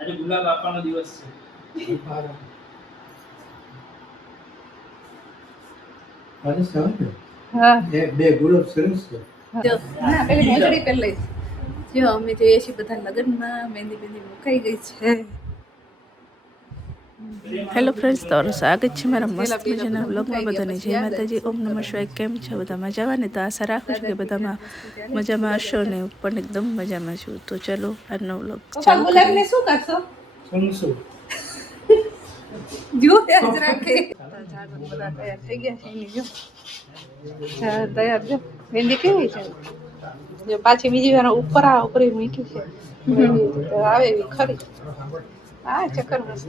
આજે ગુલાબ આપવાનો દિવસ છે. હા. બે ગુલાબ સરસ છે. જો ના પેલી મોજડી પહેરી લઈશ. જો અમે જોઈએ છીએ બધા લગ્નમાં મહેંદી મહેંદી મુકાઈ ગઈ છે. હેલો ફ્રેન્ડ્સ તમારું સ્વાગત છે મારા મસ્ત મજાના બ્લોગમાં બધાને. જય માતાજી ઓમ નમઃ શિવાય. કેમ છો બધા? મજામાં ને? તો આશા રાખું છું કે બધામાં મજામાં હશો ને પણ એકદમ મજામાં છું. તો ચલો આજનો બ્લોગ ચાલુ ગુલાબ કરીએ. શું કરશો? જો યાદ રાખે. બધા તૈયાર થઈ ગયા છે. જો તૈયાર જો મહેંદી કેવી છે? જો પાછી બીજી વાર ઉપર આ ઉપરી મૂકી છે. આવે એવી ખરી. આ ચક્કર મસ્ત.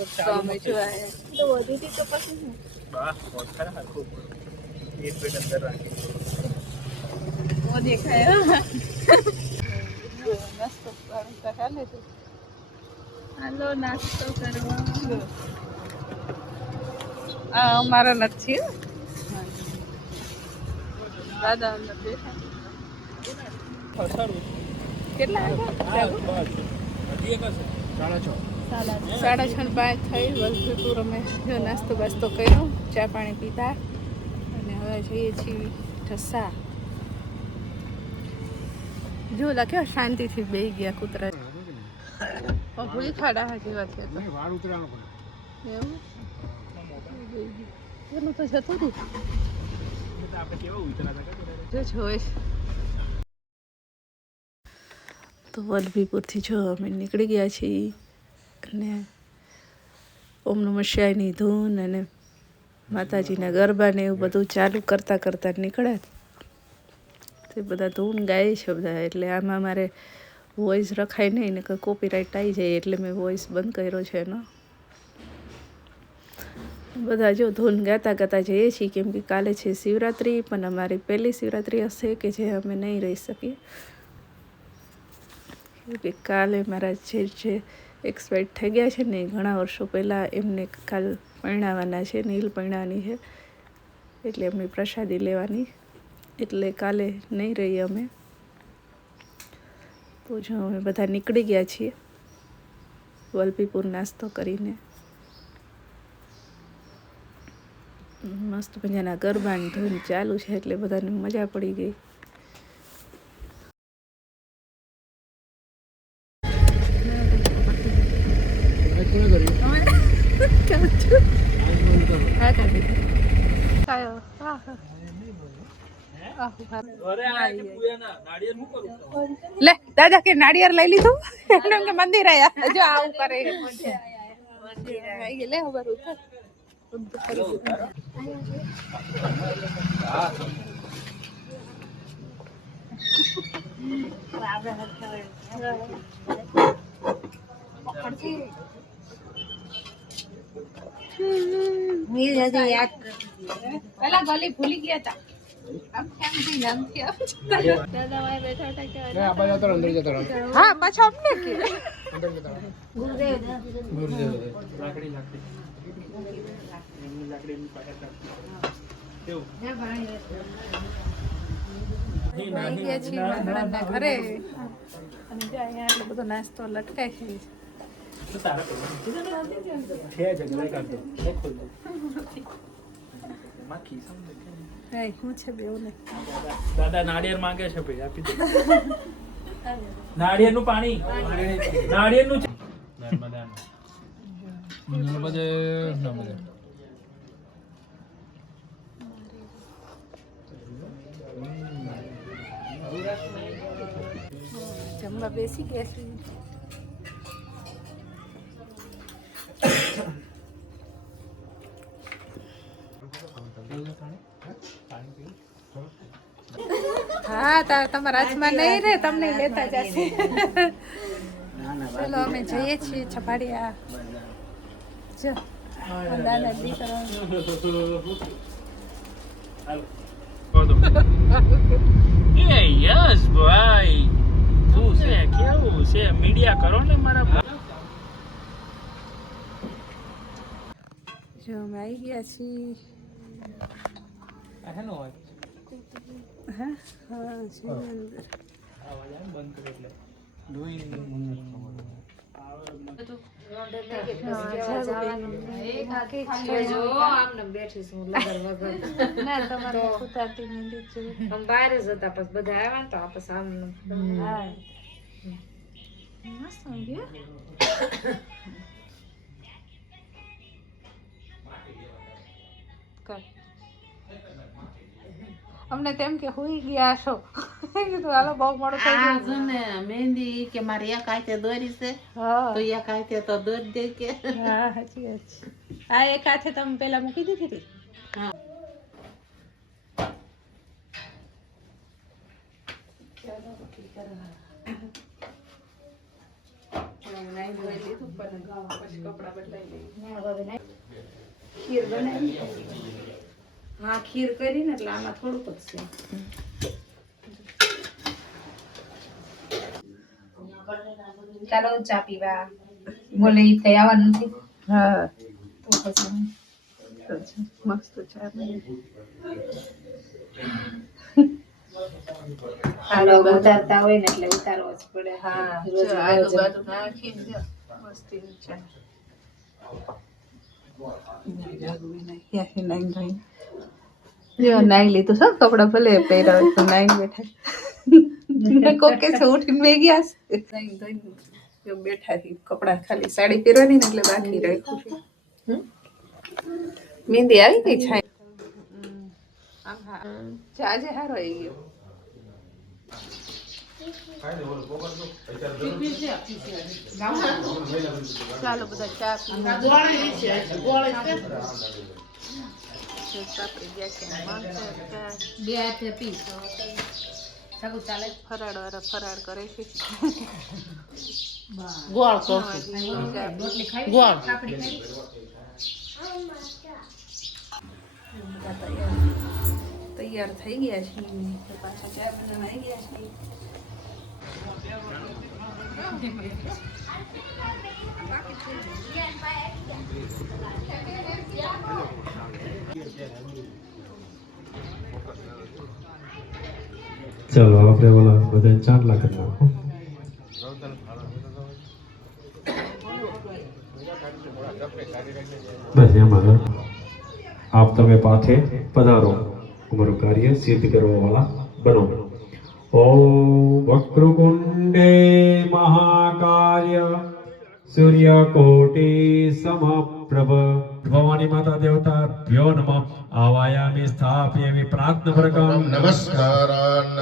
તો અમે જો આયા તો વધી હતી તો પછી શું? વાહ બહુ ખરા આખું એક પેટ અંદર રાખી. ઓ દેખાય નાસ્તો ચાલે છે હાલો નાસ્તો કરવા આ અમારો નથી. દાદા અંદર બેઠા કેટલા બસ. હજી એક હશે સાડા છ. સાડા છ પાંચ થઈ વલભીપુર અમે નાસ્તો બાસ્તો કર્યો ચા પાણી પીધા અને હવે જઈએ છીએ ઠસ્સા જો લખ્યો શાંતિથી બે ગયા કૂતરા. ભૂલી ખાડા હજી વાત છે એવું? એનું તો જતું હતું. જો જોઈશ. તો વલભીપુરથી જો અમે નીકળી ગયા છીએ. અને ઓમ નમઃ શિવાયની ધૂન અને માતાજીના ગરબા ને એવું બધું ચાલુ કરતાં કરતાં નીકળ્યા તે બધા ધૂન ગાય છે બધા, એટલે આમાં મારે વોઇસ રખાય નહીં ને કોપીરાઇટ આવી જાય એટલે મેં વોઇસ બંધ કર્યો છે એનો. બધા જો ધૂન ગાતા ગાતા જઈએ છીએ, કેમ કે કાલે છે શિવરાત્રિ, પણ અમારી પહેલી શિવરાત્રિ હશે કે જે અમે નહીં રહી શકીએ. કે કાલે મારા જે જે એક્સપાયર્ડ થઈ ગયા છે ને ઘણા વર્ષો પહેલાં એમને કાલ પરણાવવાના છે, નીલ પરણાવવાની છે. એટલે એમની પ્રસાદી લેવાની. એટલે કાલે નહીં રહી અમે. તો જો અમે બધા નીકળી ગયા છીએ. વલભીપુર નાસ્તો કરીને. મસ્ત મજાના ગરબાની ધૂન ચાલુ છે એટલે બધાને મજા પડી ગઈ હા કાઢી કાયો હા હા આહુ, હા. અરે આ કે પૂયાના નાળિયેર શું કરું લે દાદા કે નાળિયેર લઈ લીધું? એટલે એમ કે મંદિર આયા. જો આવું કરે આઈ લે ખબર ઉતર પેલા ગલી ભૂલી ગયા હતા. બધો નાસ્તો લટકાય છે તો તારા છે જ કાઢ દો ખોલ દો એમાં ખિસ્સામાં દેખાય ને. હે છે બેઉને દાદા દાદા નાળિયેર માંગે છે ભાઈ આપી દે. નાળિયેરનું પાણી. નાળિયેરનું છે. નર્મદા નર્મદે, નર્મદે. જમવા બેસી ગયા હા તમારા હાથમાં નહીં રે તમને લેતા જશે. ચલો અમે જઈએ છીએ છપાડિયા. જો દાદા દીકરો. એ યસ ભાઈ. શું છે કેવું છે? મીડિયા કરો ને મારા. જો અમે આવી ગયા છીએ? હા? હા અંદર અવાજ આવે બંધ કરો એટલે. બહાર જ હતા પછી બધા આવ્યા ને તો આપસ આમ મસ્ત કર. અમને તેમ કે હુઈ ગયા છો. કીધું હાલો બહુ મોડું થઈ ગયું. જો ને મહેંદી કે મારે એક હાથે દોરી છે હા. તો એક હાથે તો દોરી દે કે. હા સાચી વાત આ એક હાથે તમે પેલા મૂકી દીધી હતી. હા. ખીર બનાવી હા ખીર કરી ને એટલે આમાં થોડુંક જ છે. ચાલો ચા પીવા. બોલે ઈ થઈ આવવાનું નથી? હા. તો પછી મસ્ત ચા હાલો ઉતારતા હોય ને એટલે ઉતારવો જ પડે. હા રોજ રોજ. નાખી દો મસ્તી ચા. જો નાઈ લીધું સર કપડા ભલે પહેર્યા હોય તો નાઈ બેઠા કોકે છે ઉઠીને બે ગયા છે નાઈ ધોઈને જો બેઠા છે કપડા ખાલી સાડી પહેરવાની ને એટલે બાકી રાખ્યું છે। મહેંદી આવી ગઈ છે આમ હા આજે હારો આવી ગયો ચાલો બધા ચા બે હાથે પી સગું ચાલે ફરાળ વાળા ફરાળ કરે છે ગોળ તો ગોળ તૈયાર થઈ ગયા છે તો પાછા ચા બનાવવા આવી ગયા છે ચાલો આપણે ઓલા બધા ચાંદલા કરી નાખો બસ એમાં જ. આપ તમે પાછે પધારો અમારું કાર્ય સિદ્ધ કરવા વાળા બનો ઓમ વક્રકુંડે મહાકાર્ય સૂર્યકોટિ સમપ્રભ ભવાની માતા દેવતા ભ્યો નમઃ આવાયામિ પ્રાર્થના પ્રાર્થનવર્ગમ નમસ્કાર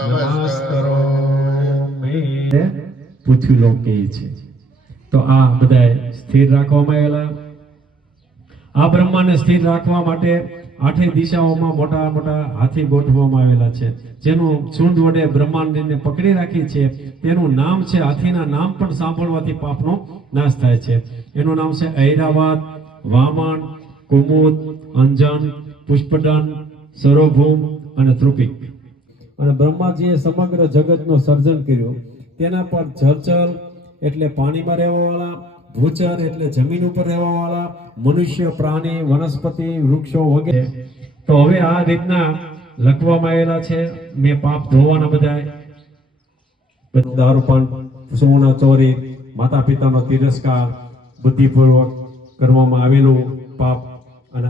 નમસ્કારો મે પૃથ્વી લોક કહે છે તો આ બધા સ્થિર રાખવામાં આવેલા આ બ્રહ્માને સ્થિર રાખવા માટે આઠે દિશાઓમાં મોટા મોટા હાથી ગોઠવવામાં આવેલા છે. જેનું સૂંઢ વડે બ્રહ્માંડને પકડી રાખી છે. તેનું નામ છે, હાથીના નામ પણ સાંભળવાથી પાપનો નાશ થાય છે. એનું નામ છે ઐરાવાદ વામણ કુમુદ, અંજન, પુષ્પદન, સરોભૂમ અને ત્રુપિક અને બ્રહ્માજીએ સમગ્ર જગતનું સર્જન કર્યું. તેના પર જળચર એટલે પાણીમાં રહેવાવાળા ભૂચર એટલે જમીન ઉપર રહેવાવાળા, મનુષ્ય, પ્રાણી, વનસ્પતિ, વૃક્ષો વગેરે. તો હવે આ રીતના લખવામાં આવેલા છે. મેં પાપ ધોવાના બધા દારૂપણ સોના ચોરી માતા પિતાનો તિરસ્કાર, બુદ્ધિપૂર્વક કરવામાં આવેલું પાપ અને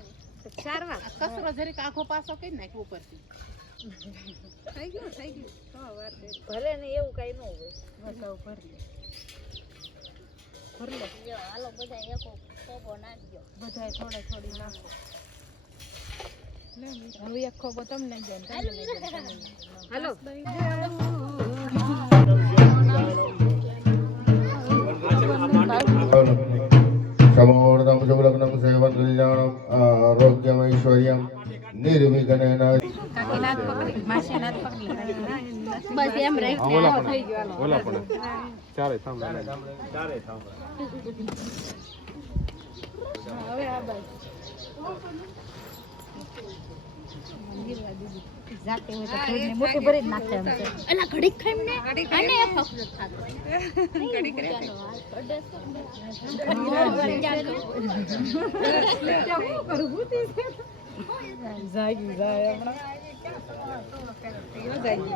છે કસરો જરીક આખો પાસો કરી નાખ ઉપરથી. થઈ ગયું થઈ ગયું. હા, વાર ભલે ને એવું કઈ ન હોય. બતાવો ભરી લે. ભરી લે. જો હાલો બધા એકો ખોબો નાખજો. બધાય થોડે થોડી નાખો. હવે એક ખોબો તમને હેલો. જાતે હોય તો થોડીને મુઠ્ઠી ભરી જ નાખે એમ છે. એલા ઘડીક ખાઈને આને એ ફફડો થાતો ઘડીક ખાઈ ચાલો હાલ પડે જાગી જાય હમણાં જાગી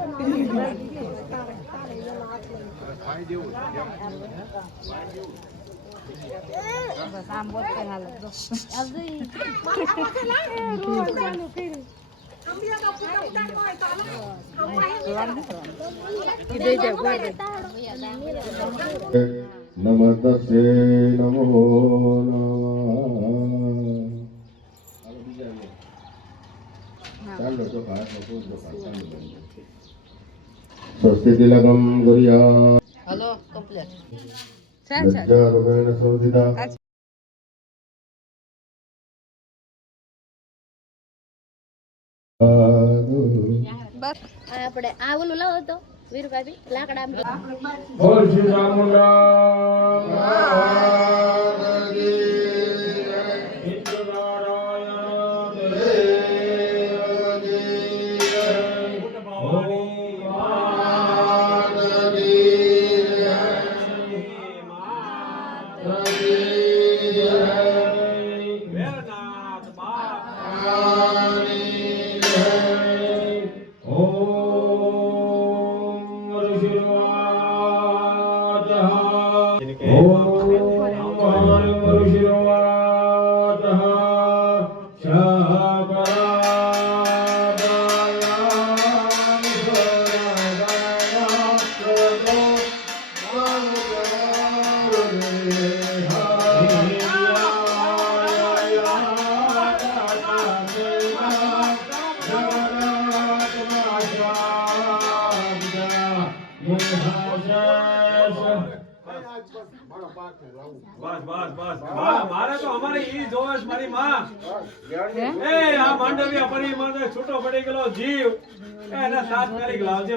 બસ આમ બોલતે હાલો નમસ્તે નમો સ્વસ્તિ તિલકમ ગુરિયા હલો કમ્પ્લીટ લજ્જારૂપેણ સંસ્થિતા બસ આપણે આ ઓલું લાવો તો વીર ભાભી લાકડા બોલ શ્રી રામ બસ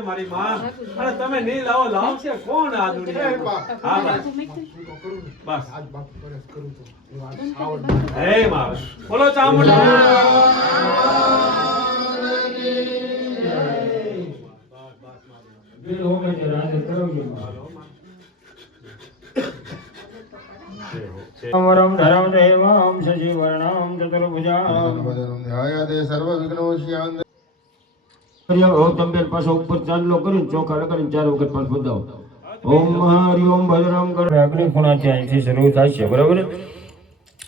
મારી માં અને તમે નહીં લાવો લાવશે કોણ આ દુનિયા હા બસ. બસ. હે માં બોલો ચામુંડા. ધરમ દેવામ ચતુર્ભુજામ. ઓમ તંબેલ પાછો ઉપર ચાંદલો કરીને ચોખા લગાડીને ચાર વખત પાછો બતાવો ઓમ હરિ ઓમ ભદ્રમ કરે અગ્નિ અહીંથી શરૂ થાય છે, બરાબર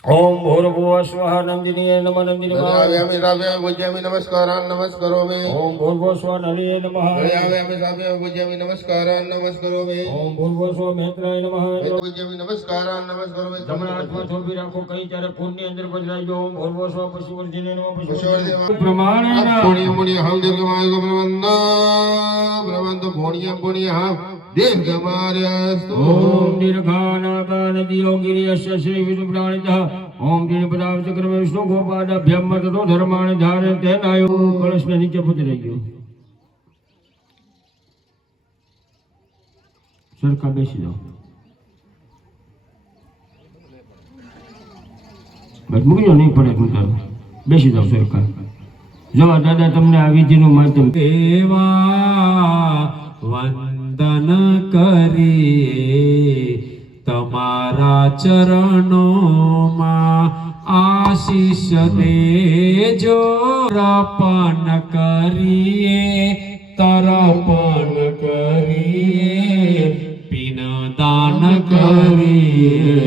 ઓમ ભૂર્ભુવ સ્વઃ નંદિનીય નમ નંદિની દયાવ્યામિ રાવ્યામિ પૂજ્યામિ નમસ્કારાન નમસ્કરોમિ. ઓમ ભૂર્ભુવ સ્વ નલિય નમઃ. દયાવ્યામિ રાવ્યામિ પૂજ્યામિ નમસ્કારાન નમસ્કરોમિ. ઓમ ભૂર્ભુવ સ્વ મૈત્રાય નમઃ. પૂજ્યામિ નમસ્કારાન નમસ્કરોમિ. જમણા હાથમાં થોભી રાખો કઈ ત્યારે ખૂનની અંદર પધરાજો ઓમ ભૂર્ભુવ સ્વ પશુવર્ધિને નમઃ પશુવર્ધિને નમઃ. પ્રમાણેના પુણ્ય પુણ્ય હમ દીર્ઘમાયુ પ્રબંધ. પ્રબંધ પુણ્ય પુણ્ય ગયો સરખા બેસી જાઓ બસ મૂકજો નહીં પડે તમ બેસી જાઓ સરખા જો દાદા તમને આ વિધિનું માધ્યમ દેવા વંદન કરીએ. તમારા ચરણોમાં આશીષ દેજો. રપન કરીએ, તરપન કરીએ. પિનદાન કરીએ.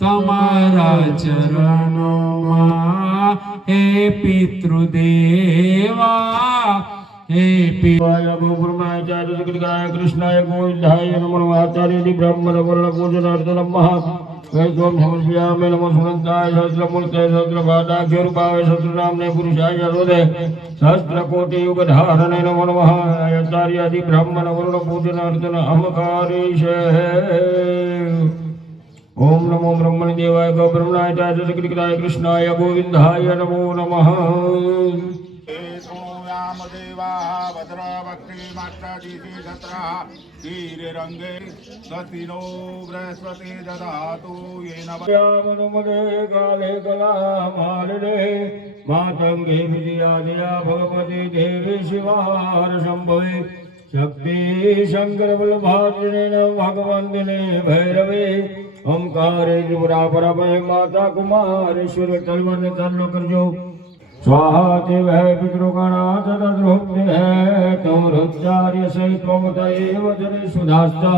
તમારા ચરણોમાં હે પિતૃદેવા. હે પિ વાય ગોબ્રહ્માય ચાર્ય જગદગાય કૃષ્ણાય ગોવિંદાય નમો નમઃ. આચાર્ય બ્રહ્મણ, વર્ણ પૂજનાર્થ નમઃ વેદોમ સમર્પયામિ નમો. સુનંદાય સહસ્રમૂર્તે સહસ્રપાદાખ્ય રૂપાય સહસ્રનામને પુરુષાય રોદે સહસ્ર કોટિ कृष्णाय ધારણે નમો નમઃ. રામદેવા ભદ્ર ભક્તિ માત્રજીથી સત્રા તીરંગે સતીનો બૃહસ્પતિ દધાતુ કાલે કલા માલરે માતંગી વિજયા ભગવતી દેવી શિવાર શંભવે શક્તિ શંકર વલ્ભાગ્યને ભગવંતને ભૈરવે ઓમકારે ત્રિપુરા પરભય માતા કુમારેશ્વર તલવન તલ્લો કરજો स्वाहा ते वह पितृगणा तद्रोग्नि है तुम रुद्रार्य सहित त्वमत एव जने सुधास्ता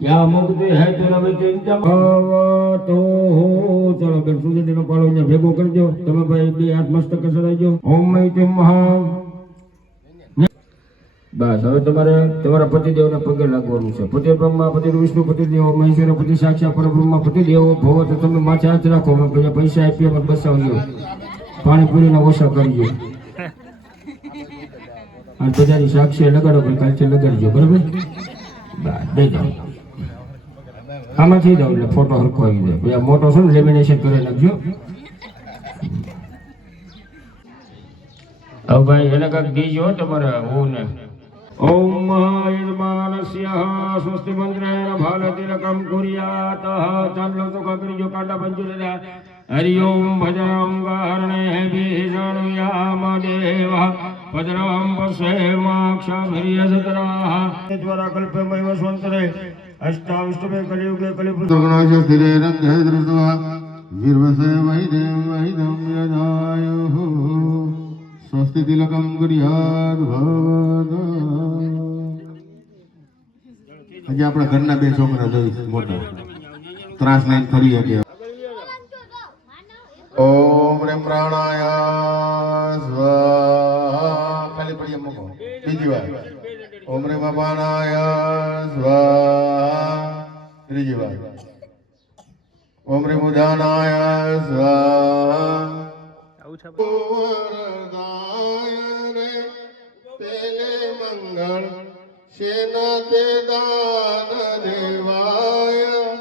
યા મુક્તિ હે તુરમ ચિંત ભવતો ચલો બેન સુજનીનો પાળો અહીંયા ભેગો કરજો તમે ભાઈ બે હાથ મસ્તક સરાઈજો ઓમ મૈત્રી મહા બસ હવે તમારે તમારા પતિદેવને પગે લાગવાનું છે પતિ બ્રહ્મા પતિ વિષ્ણુ પતિ દેવ મહેશ્વર પતિ સાક્ષાત પરબ્રહ્મા પતિ દેવ ભવ તો તમે માથે હાથ રાખો અમે પછી પૈસા આપીએ અમે બસાવજો પાણીપુરીના ઓછા કરજો અને બધાની સાક્ષી લગાડો ભાઈ કાલથી લગાડજો બરાબર? બસ બે જાઓ આમાં થઈ જાવ એટલે ફોટો હરખો આવી જાય. પછી આ મોટો છે ને લેમિનેશન કરી નાખજો. હવે ભાઈ એને કાંઈક દીજો હો તમારે હું ને. ઓમ યજમાનસ્ય સ્વસ્તિ મંત્રેણ ભાલતિલકમ કુર્યાત. ચાંદલો તો કાકરીજો કાંડા પંચુરદા હરિ ઓમ ભજરમ ગહરણે ભીષણયામ દેવ ભદ્રમ પશ્યેમાક્ષાભર્ય સતરાહ દ્વારા કલ્પમય વસવંતરે અષ્ટાવિષ્ટમે કલિયુગે કલિપુત્ર गणाश स्थिरे रङ्गे दृष्ट्वा वीर्वसे वैदेव वैदं यदायुः स्वस्ति तिलकं कुर्याद् ભવદ હજી આપણા ઘરના બે છોકરા જોઈ મોટા ત્રાસ નહીં ફરી શકે ઓમ રેમ પ્રાણાય સ્વાહા. ખાલી પડી મૂકો. બીજી વાર. ઓમ રેમ અપાનાય સ્વાહા. ત્રીજી વાર. ઓમ રેમ ઉદાનાય સ્વાહા. વરદાય રે. પેલે મંગળ શેના તે દાન દેવાય?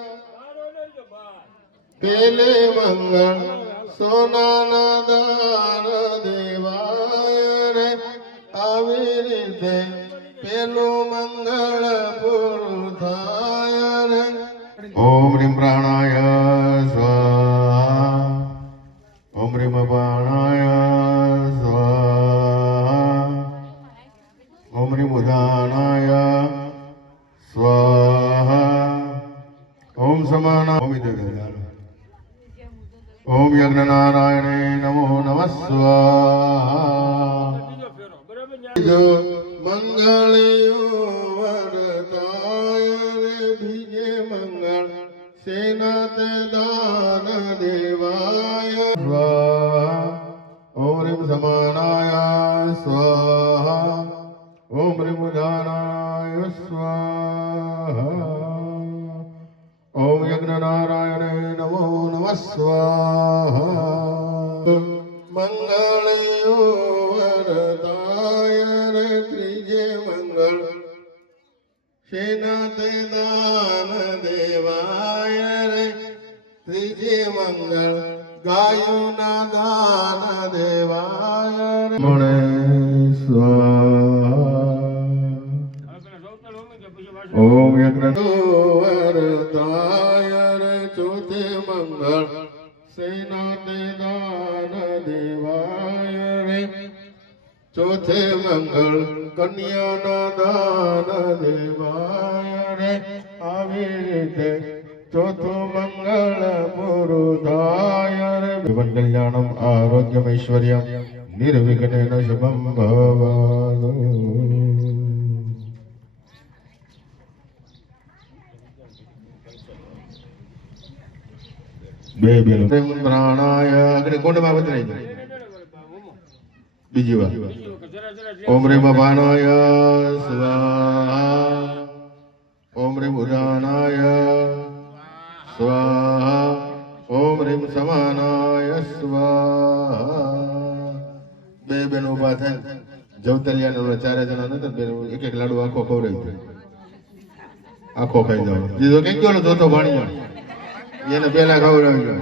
પેલે મંગળ સોનાના દાન દેવાય રે. આવી રીતે પેલું મંગળ પૂરું થાય રે. ઓમ રીમ પ્રાણાય સ્વાહા. ઓમ રીમ પ્રાણાય સ્વાહા. ઓમ રીમ ઉદાનાય સ્વાહા. ઓમ સમાના ઓમ ઇદગદાર ઓમ યજ્ઞ નારાયણે નમો નમસ્વા મંગળયો વરદાય રે બીજે મંગળ સેના તે દાન દેવાય. ઓમ રીમ સમાનાય સ્વાહા. ઓમ રીમ ઉદાનાય સ્વાહા. ઓમ યજ્ઞ નારાયણે નમો નમઃ સ્વાહા મંગળયો વરદાય રે ત્રીજે મંગળ શેના તે દાન દેવાય રે ત્રીજે ઓમ યજ્ઞ વરદાય રે ચોથે મંગળ સેના તે દાન દેવાય રે ચોથે મંગળ કન્યાના દાન દેવાય રે આવી રીતે ચોથું મંગળ પૂરું થાય રે જીવન કલ્યાણમ આરોગ્યમ ઐશ્વર્યમ નિર્વિઘ્નેન શુભમ ભવતુ બે બે પ્રાણાય આગળ કોંડમાં વતરાઈ બીજી વાર. ઓમ રીમ અપાનાય સ્વાહા. ઓમ રીમ સ્વાહા. ઓમ રેમ સમાનાય સ્વાહા. બે બેન ઊભા થાય. જવતલિયાના ચારે જણા નતા બેન એક એક લાડુ આખો ખવડાવી આખો ખાઈ જાવ જીજો કે ગયો તો ભાણિયો? એને પેલા ખવડાવી દો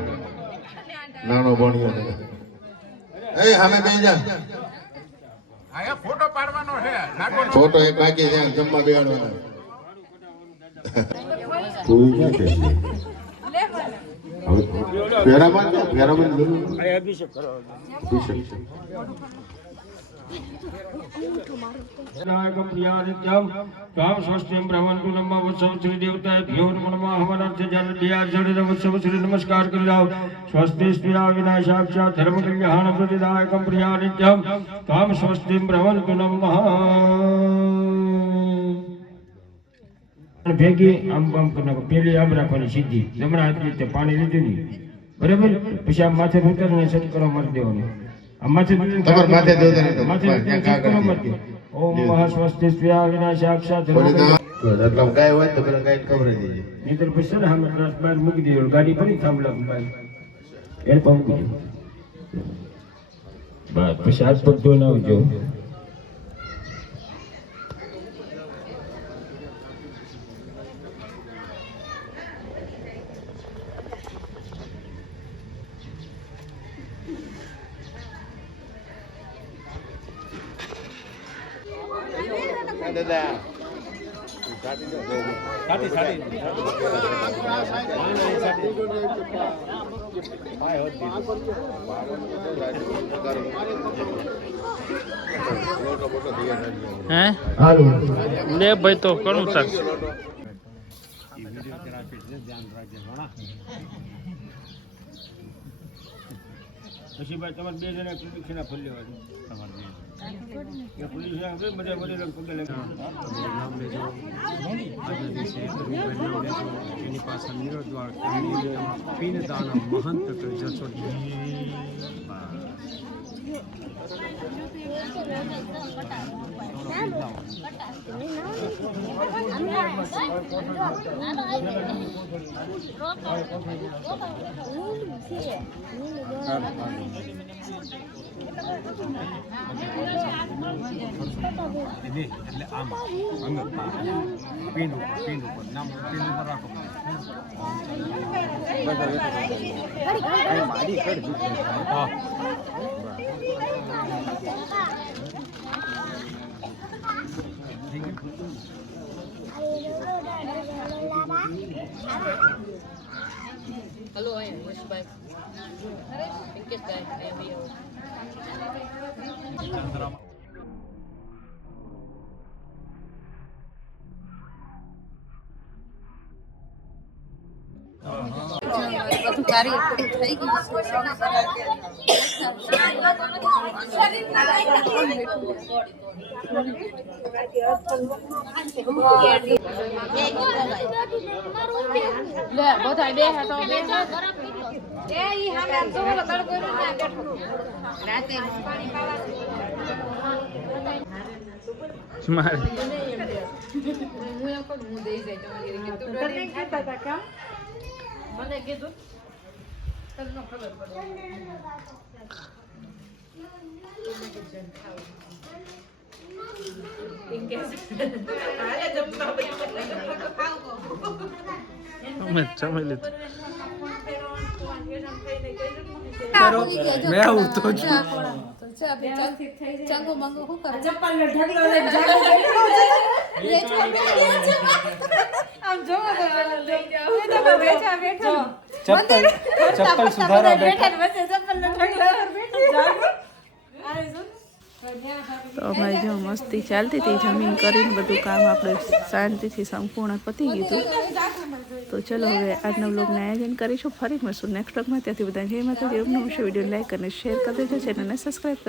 નાનો ભણ્યો એ સામે બે જા. ફોટો એ બાકી છે જમવા બેહાડવાના પૂરી ક્યાં છે? હવે ફેરામાં ફેરામાં અભિષેક નમસ્કાર કરી જાઓ. સ્વસ્તિ સ્ત્રીયા વિનાય સાક્ષાત ધર્મ કલ્યાણ પ્રતિદાયકમ પ્રિયાદિત્યમ ત્વામ સ્વસ્તિમ બ્રહ્મન્તુ નમઃ ભેગી આમ આમ પેલી આમ રાખવાની સીધી જમણા હાથ રીતે પાણી લીધું નહીં. બરાબર? પછી આમ માથે ઉતરીને સત્કરો મારી દેવાનો. તમારે માથે નહીં તો માથે દે ઓમ મહાસ્વસ્તિ સ્ત્રીયા વિનાય સાક્ષાત ધર્મ કલ્યાણ એટલે ગાય હોય તો પેલા ગાય ખબર દેજે નહીતર પછી ને સામે ટ્રસ બહાર મૂકી દીધો ગાડી પડી થાંભલા બહાર એ પણ મૂકી દો પછી હાથ પગ ધોઈને આવજો હે? લે ભાઈ તો કરું સર પછી ભાઈ તમારે બે જણા પ્રદક્ષિણા ફરી લેવાની એ પોલીસ આવે, બધા બધા પગે લાગે. એની પાછળ નિરોદ્વાર પિંડદાન મહંત જસોદ એટલે આમ અંગ પિંડ ઉપર પિંડ ઉપર નામ પિંડ ઉપર રાખો હા બધું કાર્ય પૂરું થઈ ગઈ લે બધા બે તો બે એ ઈ હામે આમ જોવો તડકો નો બેઠો રાતે મારે. હું એમ કહું હું દઈ જાય તમારી મને કીધું. તમને ખબર પડે. આમ જો. બેઠા બેઠા ચપ્પલ ચપ્પલ સુધારો તો અમારી જો મસ્તી ચાલતી હતી જમીન કરીને બધું કામ આપણે શાંતિથી સંપૂર્ણ પતી ગયું તો ચલો હવે આજના બ્લોગને આયોજન કરીશું. ફરી મળશું નેક્સ્ટ બ્લોગમાં ત્યાંથી બધા જય માતાજી. એમનો વીડિયો લાઈક અને શેર કરી દેજો. ચેનલને સબસ્ક્રાઈબ